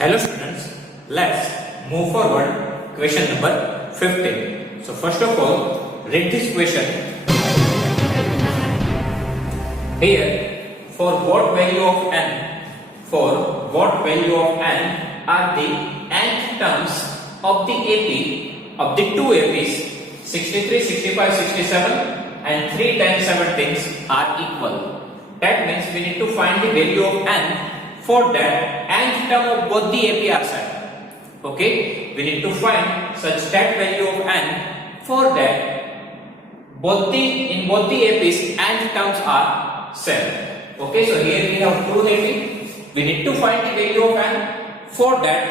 Hello students, let's move forward. Question number 15. So first of all, read this question. Here, for what value of n? For what value of n are the nth terms of the AP of the two APs 63, 65, 67 and 3 times 17 are equal. That means we need to find the value of n. For that, nth term of both the AP are set. Okay, we need to find such that value of n. For that, in both the APs, nth terms are set. Okay, so here we have two AP. We need to find the value of n. For that,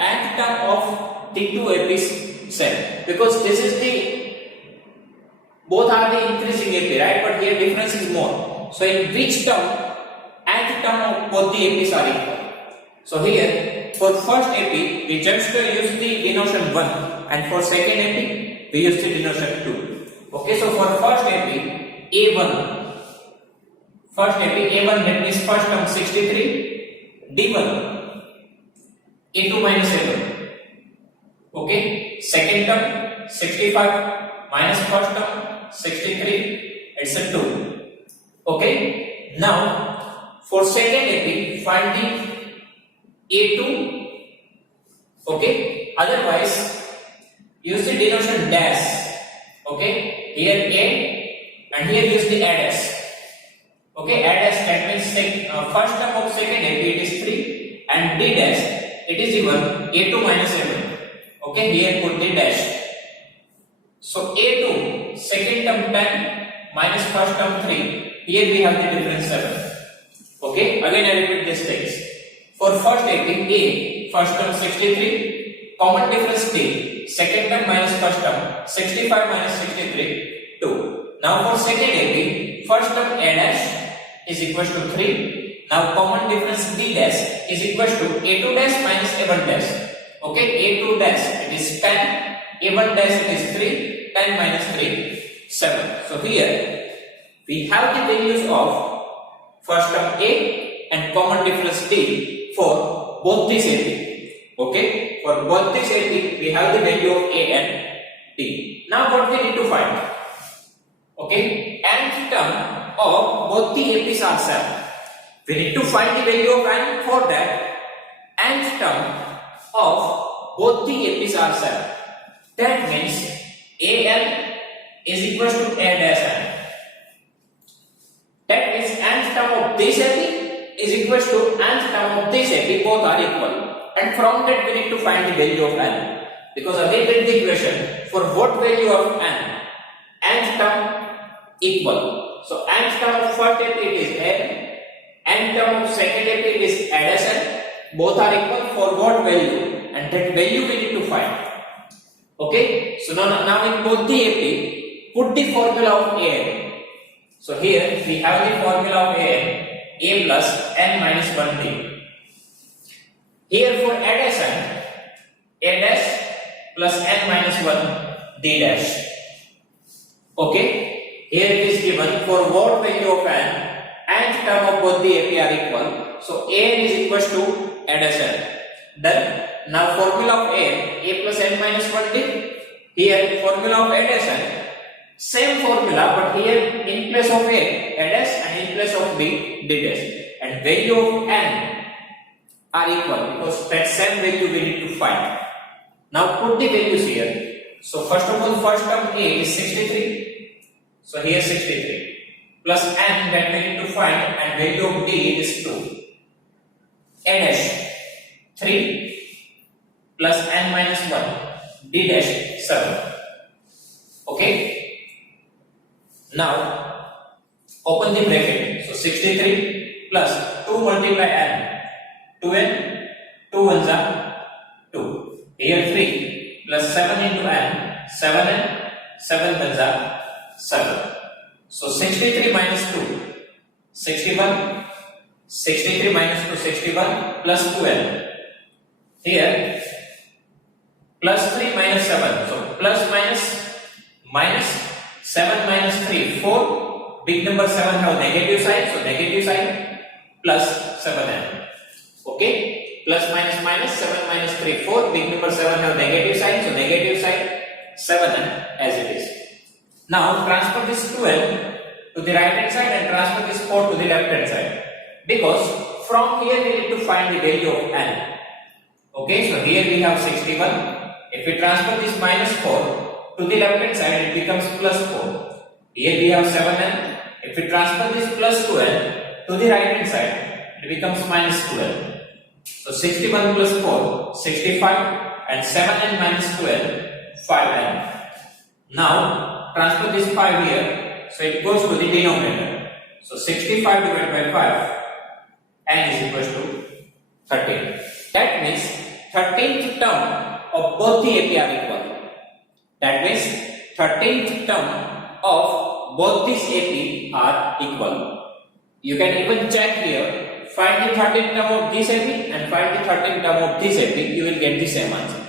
nth term of the two APs set. Because this is both are the increasing AP, right? But here difference is more. So in which term? Nth term of both the APs are equal. So here, for first AP, we just use the denotation 1, and for second AP, we use the denotation 2. Okay, so for first AP, A1, that means first term 63, D1, A2 minus A1. Okay, second term 65 minus first term 63, it's a 2. Okay, now for second AP, find the A2. Okay, otherwise use the denotation dash. Okay, here A and here use the A dash. Okay, A dash, that means first term of second AP it is 3 and D dash it is given A2 minus A1. Okay, here put the dash. So A2 second term 10 minus first term 3. Here we have the difference 7. Okay, again I repeat this text. For first AP, A, first term 63, common difference D, second term minus first term, 65 minus 63, 2. Now for second AP, first term A dash is equal to 3. Now common difference D dash is equal to A2 dash minus A1 dash. Okay, A2 dash it is 10, A1 dash it is 3, 10 minus 3, 7. So here we have the values of first term A and common difference D for both these AP. Okay, for both these AP we have the value of A and D. Now what we need to find? Okay, nth term of both the APs are set. We need to find the value of n. For that, nth term of both the APs are set. That means AN is equal to A dash n. That means nth term of this AP is equal to nth term of this AP, both are equal. And from that we need to find the value of n. Because again read the equation, for what value of n? Nth term equal. So nth term of first AP it is n, nth term of second AP it is a dash n. Both are equal for what value? And that value we need to find. Okay, so now in both the AP, put the formula of an. So here we have the formula of A plus n minus 1D. Here for addition, A dash plus n minus 1 D dash. Okay, here it is given for what value of n, nth term of both the AP are equal. So A is equal to addition. Done. Now formula of A plus n minus 1D. Here formula of addition. Same formula, but here in place of A dash and in place of B, D dash. And value of n are equal because that same value we need to find. Now put the values here. So first of all, first term A is 63. So here 63 plus n that we need to find, and value of D is 2. A dash 3 plus n minus 1, D dash 7. Okay. Now open the bracket. So 63 plus 2 multiply n, 2n, 2 ones are 2. Here 3 plus 7 into n, 7n, 7 ones are 7. So 63 minus 2, 61. 63 minus 2, 61 plus 2n. Here plus 3 minus 7. So plus minus 7 minus 3, 4. Big number 7 have negative sign, so negative sign plus 7n. Okay, plus minus minus, 7 minus 3, 4. Big number 7 have negative sign, so negative sign 7n as it is. Now transfer this 12 to the right hand side and transfer this 4 to the left hand side, because from here we need to find the value of n. Okay, so here we have 61. If we transfer this minus 4 to the left hand side, it becomes plus 4. Here we have 7n. If we transfer this plus 12 to the right hand side, it becomes minus 12. So 61 plus 4, 65, and 7n minus 12, 5n. Now transfer this 5 here, so it goes to the denominator. So 65 divided by 5, n is equal to 13. That means 13th term of both the AP are equal. That means 13th term of both these AP are equal. You can even check here. Find the 13th term of this AP and find the 13th term of this AP. You will get the same answer.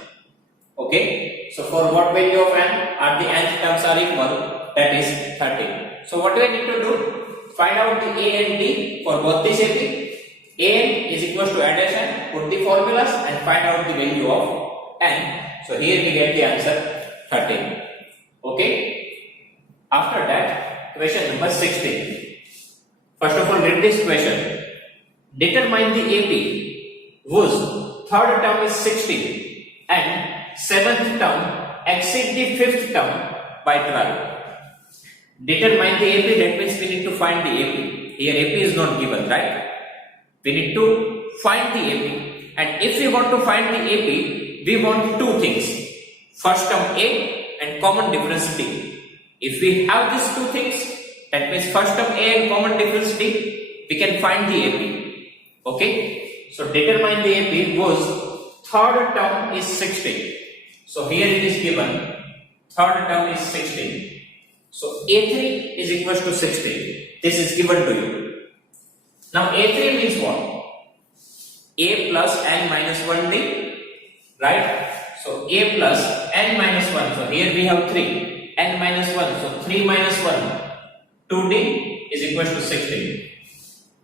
Okay. So for what value of n are the nth terms are equal? That is 13. So what do I need to do? Find out the a and d for both this AP. A is equal to addition, put the formulas and find out the value of n. So here we get the answer 13. Okay. After that, question number 16. First of all, read this question. Determine the AP whose third term is 60 and seventh term exceed the fifth term by 12. Determine the AP, that means we need to find the AP. Here AP is not given, right? We need to find the AP, and if we want to find the AP, we want two things. First term A and common difference D. If we have these two things, that means first term A and common difference D, we can find the AP. Okay, so determine the AP whose third term is 60. So here it is given, third term is 60. So A3 is equal to 60. This is given to you. Now A3 means what? A plus n minus 1d, right? So A plus n minus 1. So here we have 3. N minus 1. So 3 minus 1. 2d is equal to 60.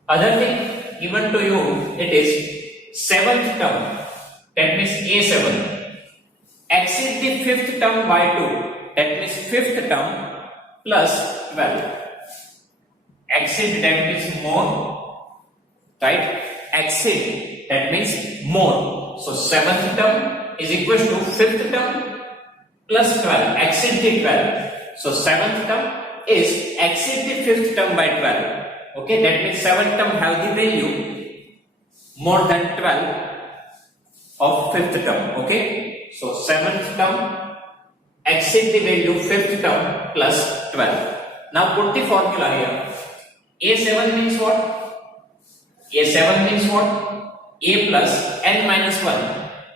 Other thing given to you, it is seventh term. That means A7. Exceed the fifth term by 2. That means fifth term plus 12. Exceed, that means more. Right? Exceed, that means more. So seventh term is equal to fifth term plus 12. Exceed the 12. So seventh term is exceed the fifth term by 12. Okay, that means seventh term have the value more than 12 of fifth term. Okay, so seventh term exceed the value fifth term plus 12. Now put the formula here. A7 means what? A7 means what? A plus n minus 1.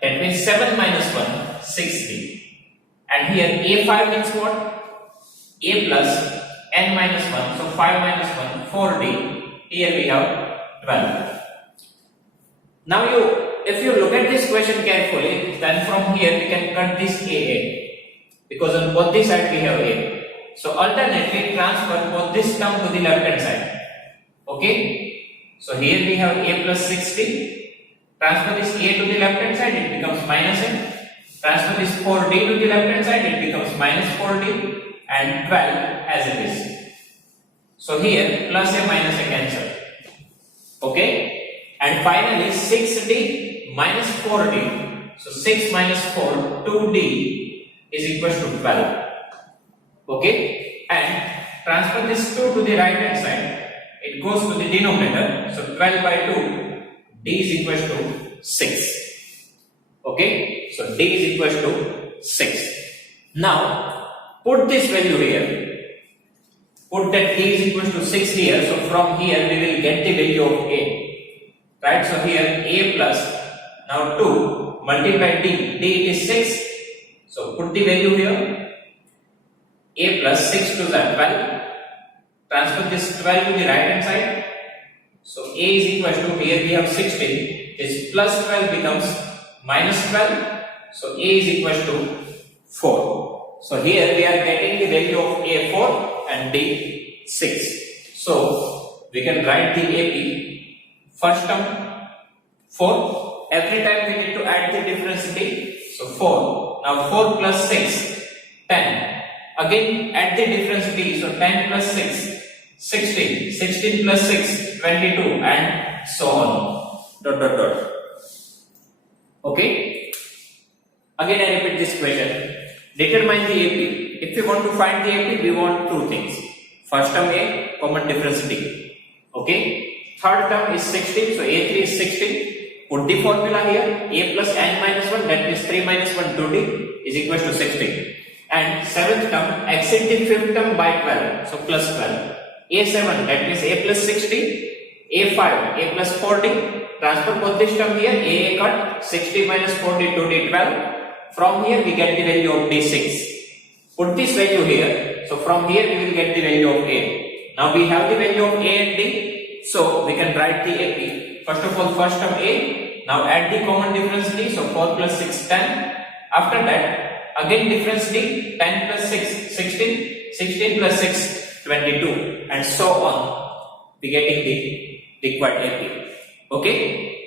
That means 7 minus 1, 60. And here A5 means what? A plus n minus 1. So 5 minus 1, 4d. Here we have 12. Now if you look at this question carefully, then from here we can cut this A8. Because on both the sides we have A. So alternately transfer both this term to the left hand side. Okay. So here we have A plus 60. Transfer this A to the left hand side, it becomes minus n. Transfer this 4d to the left hand side, it becomes minus 4d, and 12 as it is. So here plus a minus a cancel. Okay. And finally 6d minus 4d. So 6 minus 4, 2d is equal to 12. Okay. And transfer this 2 to the right hand side. It goes to the denominator. So 12 by 2, d is equal to 6. Okay. So d is equal to 6. Now put this value here. Put that d is equal to 6 here. So from here we will get the value of a. Right. So here a plus now 2 multiply d. D it is 6. So put the value here. A plus 6 to the 12. Transfer this 12 to the right hand side. So a is equal to, here we have 16. This plus 12 becomes minus 12. So a is equal to 4. So here we are getting the value of a 4 and d 6. So we can write the AP first term 4. Every time we need to add the difference d. So 4. Now 4 plus 6, 10. Again add the difference d. So 10 plus 6, 16. 16 plus 6, 22, and so on. Dot dot dot. Okay. Again I repeat this question. Determine the AP. If we want to find the AP, we want two things. First term A, common difference d. Okay. Third term is 16. So A3 is 16. Put the formula here. A plus n minus 1, that means 3 minus 1 2d is equal to 16. And seventh term, exceed the fifth term by 12. So plus 12. A7, that means A plus 60. A5, A plus 40. Transfer both this term here. A cut 60 minus 40 2d 12. From here we get the value of d6. Put this value here. So from here we will get the value of A. Now we have the value of A and D. So we can write the AP. First of all, first term A. Now add the common difference D. So 4 plus 6, 10. After that, again difference D. 10 plus 6, 16. 16 plus 6, 22. And so on. We getting the required AP. Okay.